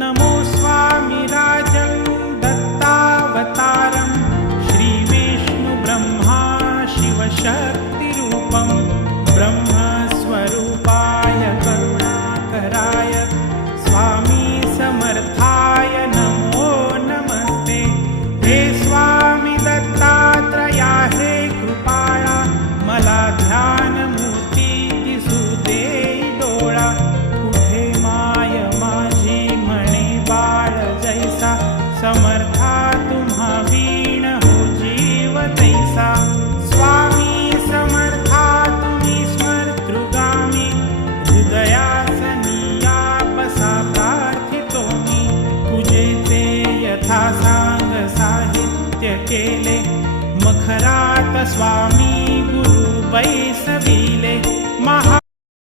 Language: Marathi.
नमो स्वामी राजं दत्तावतारं श्रीविष्णुब्रह्मा शिवशक्तिरूपं ब्रह्मस्वरूपाय करुणाकराय स्वामी समर्थाय नमो नमस्ते। हे स्वामी दत्तात्रया हे कृपाळा मला ध्यानमूर्ती दिसू दे डोळा। कुठे माय माझी म्हणे बाळ जैसा समर्था तुम्हा वीण हो जीव तैसा। स्वामी समर्था तुम्ही स्मर्तृगामी हृदयासनिया बसा प्रार्थितो मी। पूजेचे यथा सांग साहित्य केले मखरात स्वामी गुरु